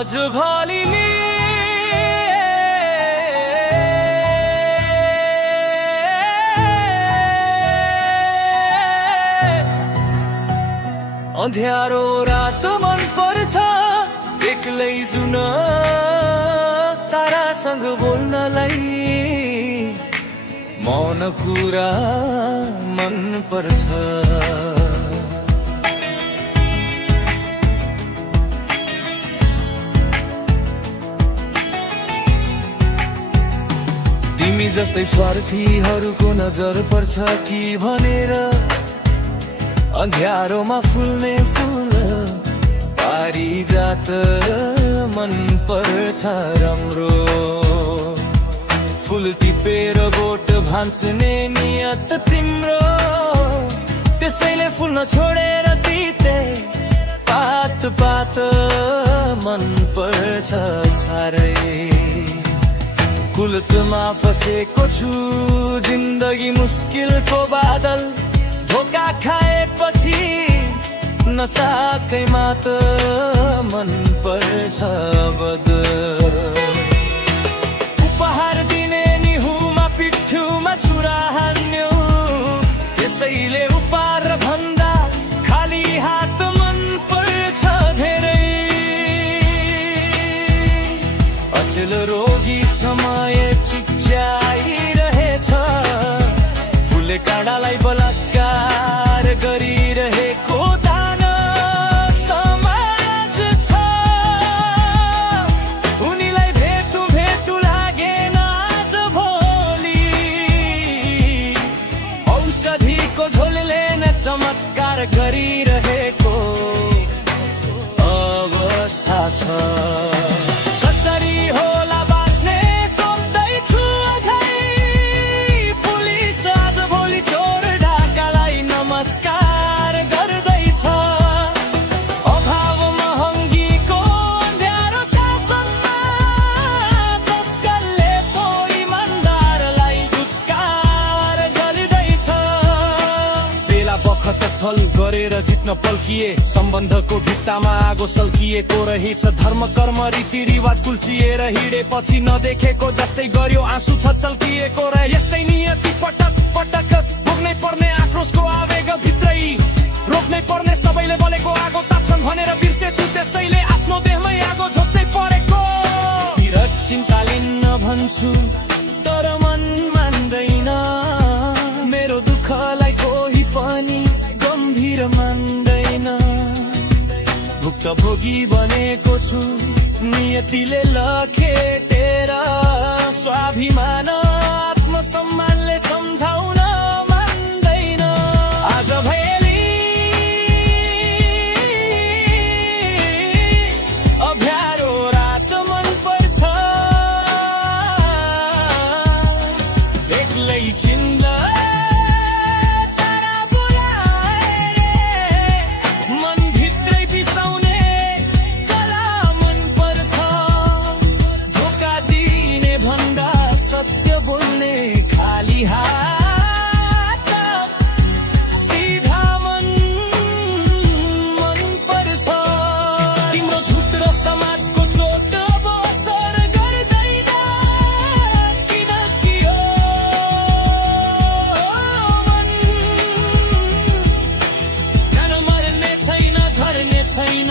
आज भोलिले अँध्यारो रात मन पर्छ एक्लै जुन तारासँग बोल्नलाई मौन कुरा मन पर्छ तिमी जस्तै स्वार्थीहरूको नजर पर्छ कि भनेर अँध्यारोमा फुल्ने फुल पारिजात मन पर्छ राम्रो फुल टिपेर बोट भान्स्ने नियत तिम्रो त्यसैले फुल्न छोडेर तिते पात पात मन पर्छ साह्रै कुलतमा फसेको छु जिन्दगी मुस्किलको बादल धोका खाएपछि नसाकैमा त मन पर्छ बद उपहार दिने निहुमा पिठ्ठुमा छुरा हान्यो त्यसैले उपहार भन्दा खाली हात मन पर्छ धेरै अचेल रोगी समय चिच्याइरहेछ फुले काँडालाई बलात्कार गरिरहेको दान समाज छ उनीलाई भेटु भेटु लागेन आज भोलि औषधिको झोलले न चमत्कार गरिरहेको अवस्था छ कसरी होला बाँच्ने सोच्दैछु अझै पुलिस आज भोलि चोर ढाकालाई नमस्कार गर्दैछ अभाव महँगीको अँध्यारो शासनमा तस्करले पो इमानदारलाई दुत्कार गर्दैछ बेला बखत छल गरेर जित्न पल्किए सम्बन्धको भित्तामा आगो सल्किएको रहेछ धर्म कर्म रीतिरिवाज कुल्चिएर हिँडेपछि नदेखेको जस्तै गर्यो आँसु छचल्किएको र यस्तै नियति पटक पटक भोग्नै पर्ने आक्रोशको आवेग भित्रै रोक्नै पर्ने सबैले बलेको आगो ताप्छन् भनेर बिर्सेछु त्यसैले आफ्नो देहमै आगो झोस्दै परेको विरट चिन्ता लिन्न भन्छु तर मन मान्दैन मेरो दुःखलाई कोही पनि गम्भीर मान्दैन भुक्तभोगी बनेको छु नियतिले लखेटेर स्वाभिमान आत्मसम्मानले सम्झाउन मान्दैन आज भएली अँध्यारो रात मन पर्छ एक्लै चिन्द तारा बोलाए मन भित्रै बिसाउने कला मन पर्छ धोका दिने भन्दा सत्य बोल्ने खाली हात सीधा मन पर्छ तिम्रो झुट र समाजको चोट अब असर गर्दैन किनकि यो मन जान मर्ने छैन झर्ने छैन